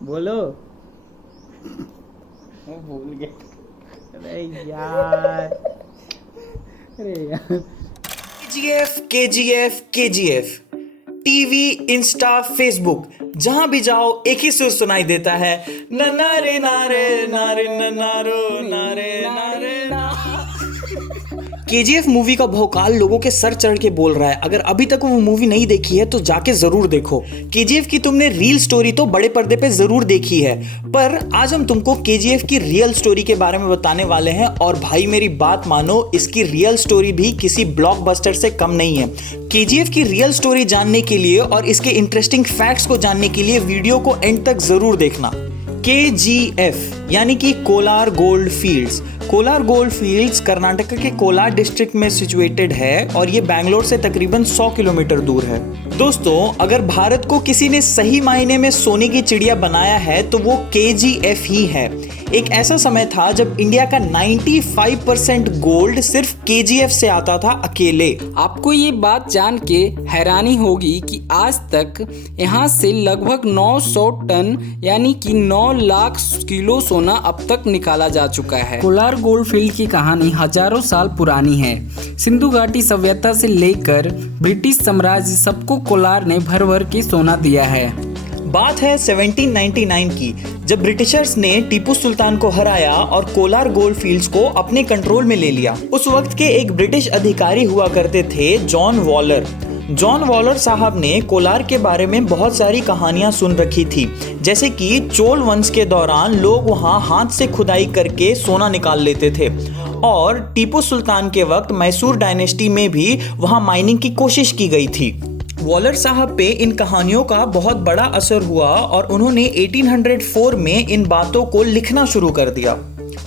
बोलो। मैं भूल गया। अरे यार, अरे यार। KGF KGF KGF. TV, Insta, Facebook, जहां भी जाओ एक ही सुर सुनाई देता है, न नारे नारे नारे न नारो नारे नारे ना। केजीएफ मूवी का भौकाल लोगों के सर चढ़ के बोल रहा है। अगर अभी तक वो मूवी नहीं देखी है तो जाके जरूर देखो। केजीएफ की तुमने रील स्टोरी तो बड़े पर्दे पे जरूर देखी है, पर आज हम तुमको केजीएफ की रियल स्टोरी के बारे में बताने वाले हैं। और भाई मेरी बात मानो, इसकी रियल स्टोरी भी किसी ब्लॉकबस्टर से कम नहीं है। केजीएफ की रियल स्टोरी जानने के लिए और इसके इंटरेस्टिंग फैक्ट्स को जानने के लिए वीडियो को एंड तक जरूर देखना। केजीएफ यानी कि Kolar gold fields. Kolar gold fields Karnataka के कोलार डिस्ट्रिक्ट में सिचुएटेड है और ये बैंगलोर से तकरीबन 100 किलोमीटर दूर है। दोस्तों, अगर भारत को किसी ने सही मायने में सोने की चिड़िया बनाया है तो वो केजीएफ ही है। एक ऐसा समय था जब इंडिया का 95% गोल्ड सिर्फ केजीएफ से आता था अकेले। आपको ये बात जान के हैरानी होगी कि आज तक यहाँ से लगभग 900 टन यानी कि 9 लाख किलो सोना अब तक निकाला जा चुका है। कोलार गोल्ड फील्ड की कहानी हजारों साल पुरानी है। सिंधु घाटी सभ्यता से लेकर ब्रिटिश साम्राज्य सबको कोलार ने भर भर के सोना दिया है। बात है 1799 की, जब ब्रिटिशर्स ने टीपू सुल्तान को हराया और कोलार गोल्ड फील्ड्स को अपने कंट्रोल में ले लिया। उस वक्त के एक ब्रिटिश अधिकारी हुआ करते थे जॉन वॉलर। जॉन वॉलर साहब ने कोलार के बारे में बहुत सारी कहानियां सुन रखी थी, जैसे कि चोल वंश के दौरान लोग वहां हाथ से खुदाई करके सोना निकाल लेते थे, और टीपू सुल्तान के वक्त मैसूर डायनेस्टी में भी वहां माइनिंग की कोशिश की गई थी। वॉलर साहब पे इन कहानियों का बहुत बड़ा असर हुआ और उन्होंने 1804 में इन बातों को लिखना शुरू कर दिया।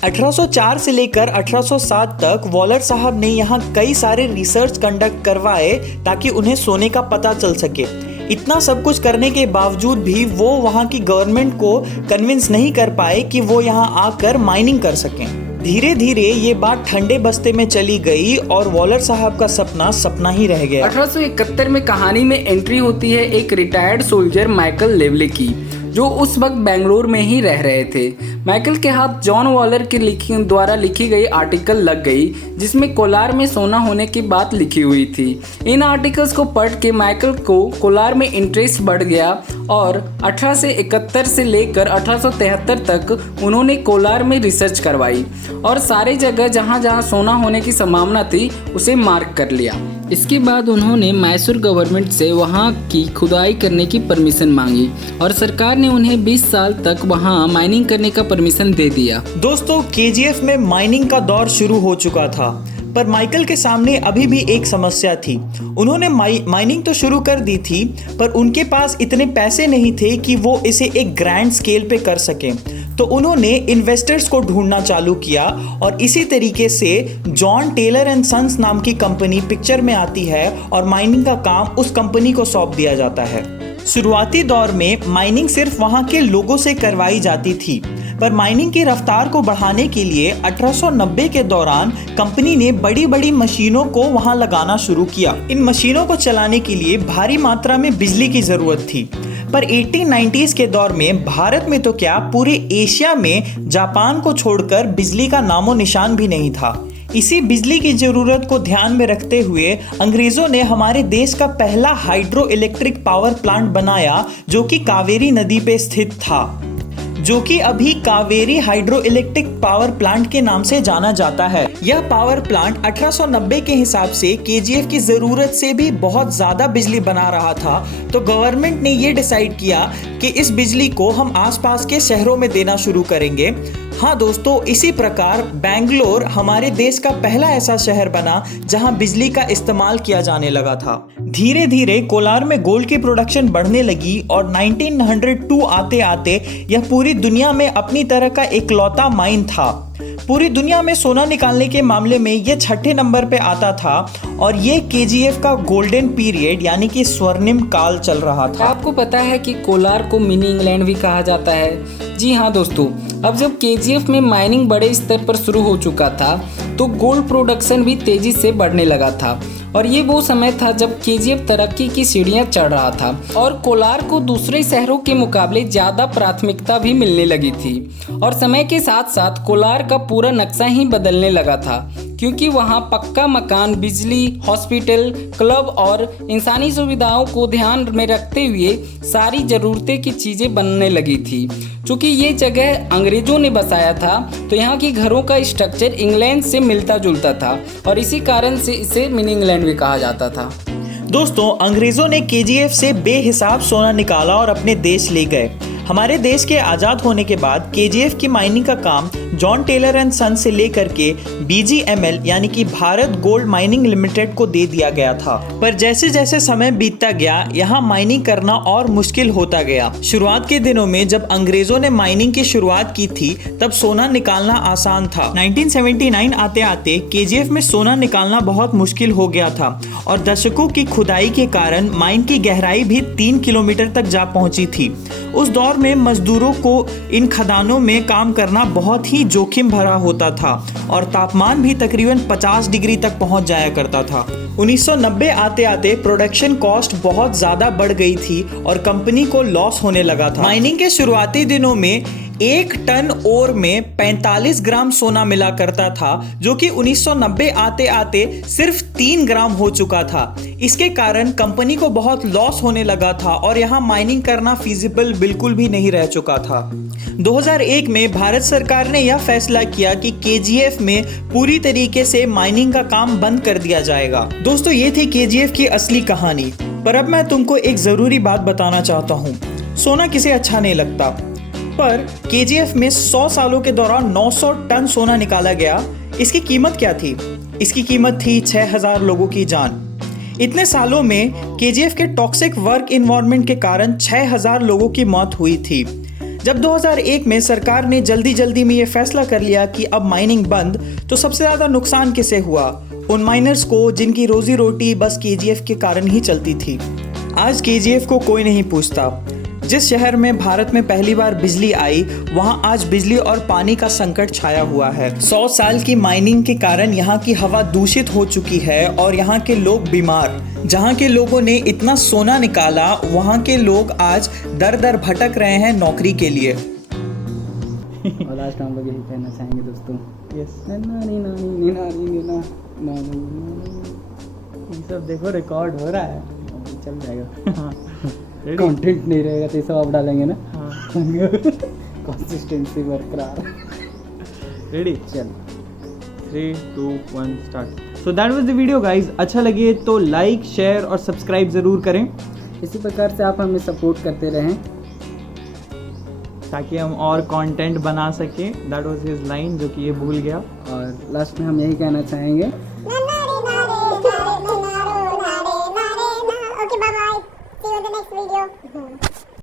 1804 से लेकर 1807 तक वॉलर साहब ने यहाँ कई सारे रिसर्च कंडक्ट करवाए ताकि उन्हें सोने का पता चल सके। इतना सब कुछ करने के बावजूद भी वो वहाँ की गवर्नमेंट को कन्विंस नहीं कर पाए कि वो यहाँ आकर माइनिंग कर सकें। धीरे धीरे ये बात ठंडे बस्ते में चली गई और वॉलर साहब का सपना सपना ही रह गया। 1871 में कहानी में एंट्री होती है एक रिटायर्ड सोल्जर माइकल लेवले की, जो उस वक्त बेंगलोर में ही रह रहे थे। माइकल के हाथ जॉन वॉलर के द्वारा लिखी गई आर्टिकल लग गई, जिसमें कोलार में सोना होने की बात लिखी हुई थी। इन आर्टिकल्स को पढ़ के माइकल को कोलार में इंटरेस्ट बढ़ गया और 1871 से लेकर 1873 तक उन्होंने कोलार में रिसर्च करवाई और सारे जगह जहाँ जहाँ सोना होने की संभावना थी उसे मार्क कर लिया। इसके बाद उन्होंने मैसूर गवर्नमेंट से वहाँ की खुदाई करने की परमिशन मांगी और सरकार ने उन्हें 20 साल तक वहाँ माइनिंग करने का परमिशन दे दिया। दोस्तों, केजीएफ में माइनिंग का दौर शुरू हो चुका था, पर माइकल के सामने अभी भी एक समस्या थी। उन्होंने माइनिंग तो शुरू कर दी थी, पर उनके पास इतने पैसे नहीं थे कि वो इसे एक ग्रैंड स्केल पे कर सकें। तो उन्होंने इन्वेस्टर्स को ढूंढना चालू किया और इसी तरीके से जॉन टेलर एंड सन्स नाम की कंपनी पिक्चर में आती है और माइनिंग का काम उस कंपनी को सौंप दिया जाता है। शुरुआती दौर में माइनिंग सिर्फ वहां के लोगों से करवाई जाती थी, पर माइनिंग की रफ्तार को बढ़ाने के लिए 1890 के दौरान कंपनी ने बड़ी बड़ी मशीनों को वहां लगाना शुरू किया। इन मशीनों को चलाने के लिए भारी मात्रा में बिजली की जरूरत थी, पर 1890s के दौर में भारत में तो क्या, पूरे एशिया में जापान को छोड़कर बिजली का नामो निशान भी नहीं था। इसी बिजली की जरूरत को ध्यान में रखते हुए अंग्रेजों ने हमारे देश का पहला हाइड्रो इलेक्ट्रिक पावर प्लांट बनाया, जो कि कावेरी नदी पे स्थित था, जो कि अभी Kaveri hydro electric power plant के नाम से जाना जाता है। यह पावर प्लांट 1890 के हिसाब से केजीएफ की जरूरत से भी बहुत ज्यादा बिजली बना रहा था, तो गवर्नमेंट ने यह डिसाइड किया कि इस बिजली को हम आसपास के शहरों में देना शुरू करेंगे। हाँ दोस्तों, इसी प्रकार बैंगलोर हमारे देश का पहला ऐसा शहर बना जहां बिजली का इस्तेमाल किया जाने लगा था। धीरे धीरे कोलार में गोल्ड की प्रोडक्शन बढ़ने लगी और 1902 आते आते यह पूरी दुनिया में अपनी तरह का इकलौता माइन था। पूरी दुनिया में सोना निकालने के मामले में यह 6ठे नंबर पे आता था और ये केजीएफ का गोल्डन पीरियड यानी कि स्वर्णिम काल चल रहा था। आपको पता है कि कोलार को मिनी इंग्लैंड भी कहा जाता है। जी हाँ दोस्तों, अब जब केजीएफ में माइनिंग बड़े स्तर पर शुरू हो चुका था तो गोल्ड प्रोडक्शन भी तेजी से बढ़ने लगा था और ये वो समय था जब केजीएफ तरक्की की सीढ़ियां चढ़ रहा था और कोलार को दूसरे शहरों के मुकाबले ज़्यादा प्राथमिकता भी मिलने लगी थी। और समय के साथ साथ कोलार का पूरा नक्शा ही बदलने लगा था, क्योंकि वहाँ पक्का मकान, बिजली, हॉस्पिटल, क्लब और इंसानी सुविधाओं को ध्यान में रखते हुए सारी ज़रूरतें की चीज़ें बनने लगी थी। चूँकि ये जगह अंग्रेज़ों ने बसाया था तो यहाँ की घरों का स्ट्रक्चर इंग्लैंड से मिलता जुलता था और इसी कारण से इसे मिनी इंग्लैंड भी कहा जाता था। दोस्तों, अंग्रेजों ने केजीएफ से बेहिसाब सोना निकाला और अपने देश ले गए। हमारे देश के आज़ाद होने के बाद केजीएफ की माइनिंग का काम जॉन टेलर एंड सन से लेकर के बीजीएमएल यानी कि भारत गोल्ड माइनिंग लिमिटेड को दे दिया गया था। पर जैसे जैसे समय बीतता गया, यहाँ माइनिंग करना और मुश्किल होता गया। शुरुआत के दिनों में जब अंग्रेजों ने माइनिंग की शुरुआत की थी तब सोना निकालना आसान था। 1979 आते आते केजीएफ में सोना निकालना बहुत मुश्किल हो गया था और दशकों की खुदाई के कारण माइन की गहराई भी 3 किलोमीटर तक जा पहुंची थी। उस दौर में मजदूरों को इन खदानों में काम करना बहुत ही जोखिम भरा होता था और तापमान भी तकरीबन 50 डिग्री तक पहुंच जाया करता था। 1990 आते आते प्रोडक्शन कॉस्ट बहुत ज़्यादा बढ़ गई थी और कंपनी को लॉस होने लगा था। माइनिंग के शुरुआती दिनों में 1 टन ओर में 45 ग्राम सोना मिला करता था, जो कि 1990 आते आते सिर्फ 3 ग्राम हो चुका था। इसके कारण कंपनी को बहुत लॉस होने लगा था और यहाँ माइनिंग करना फिजिबल बिल्कुल भी नहीं रह चुका था। 2001 में भारत सरकार ने यह फैसला किया कि केजीएफ में पूरी तरीके से माइनिंग का काम बंद कर दिया जाएगा। दोस्तों, ये थी केजीएफ की असली कहानी। पर अब मैं तुमको एक ज़रूरी बात बताना चाहता हूँ। सोना किसे अच्छा नहीं लगता, पर केजीएफ में 100 सालों के दौरान 900 टन सोना निकाला गया। इसकी कीमत क्या थी? इसकी कीमत थी 6000 लोगों की जान। इतने सालों में केजीएफ के टॉक्सिक वर्क इन्वायरमेंट के कारण 6000 लोगों की मौत हुई थी। जब 2001 में सरकार ने जल्दी में ये फैसला कर लिया कि अब माइनिंग बंद, तो सबसे ज़्यादा नुकसान किसे हुआ? उन माइनर्स को जिनकी रोजी रोटी बस केजीएफ के कारण ही चलती थी। आज केजीएफ को कोई नहीं पूछता। जिस शहर में भारत में पहली बार बिजली आई, वहां आज बिजली और पानी का संकट छाया हुआ है। 100 साल की माइनिंग के कारण यहाँ की हवा दूषित हो चुकी है और यहाँ के लोग बीमार। जहाँ के लोगों ने इतना सोना निकाला, वहाँ के लोग आज दर दर भटक रहे हैं नौकरी के लिए। और लास्ट हम लोग यही कहना चाहेंगे दोस्तों, यस ये सब देखो रिकॉर्ड हो रहा है, चल जाएगा। कंटेंट नहीं रहेगा तो ये सब आप डालेंगे ना। कंसिस्टेंसी बरकरार। रेडी, चल 3, 2, 1 start. So that was the video guys. अच्छा लगे तो लाइक, शेयर और सब्सक्राइब ज़रूर करें। इसी प्रकार से आप हमें सपोर्ट करते रहें ताकि हम और कंटेंट बना सकें। दैट वाज हिज लाइन जो कि ये भूल गया। और लास्ट में हम यही कहना चाहेंगे, Okay, bye bye. See you in the next video.